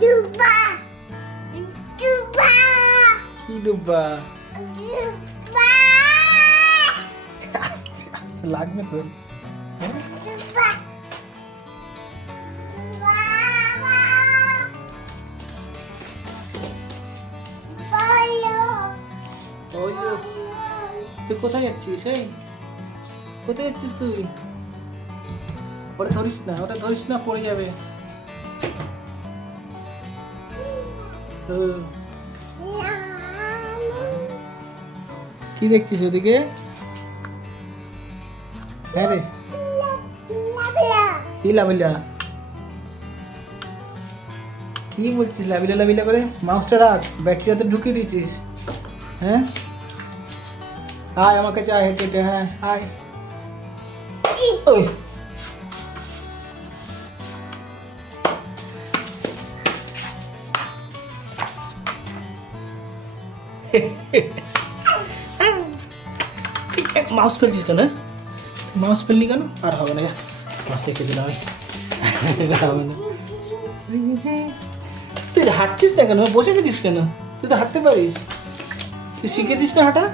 ডুবা ডুবা কি ডুব্বা? ডুবা আস্তে আস্তে লাগবে তো। হ্যাঁ? ডুবা ওই ও, তুই কোথায় যাচ্ছিস? এই কোথায় যাচ্ছিস তুই? ওটা ধরিস না, ওটা ধরিস না, পড়ে যাবে। ও, কি দেখছিস ওদিকে? হ্যাঁ রে, কি লাবিলা? কি বলছিস লাবিলা লাবিলা করে? মাউসটা রাখ, ব্যাটারিটা তো ঢুকিয়ে দিয়েছিস। হ্যাঁ, আয় আমার কাছে, আয় হেঁটে হেঁটে, হ্যাঁ আয়। ওই মাউস ফেলছিস কেন? মাউস ফেললি কেন? আর হবে না, মাউস রেখে দিলাম আমি। হবে না। তুই হাঁটছিস না কেন? বসে গেছিস কেন? তুই তো হাঁটতে পারিস, তুই শিখেছিস না হাঁটা?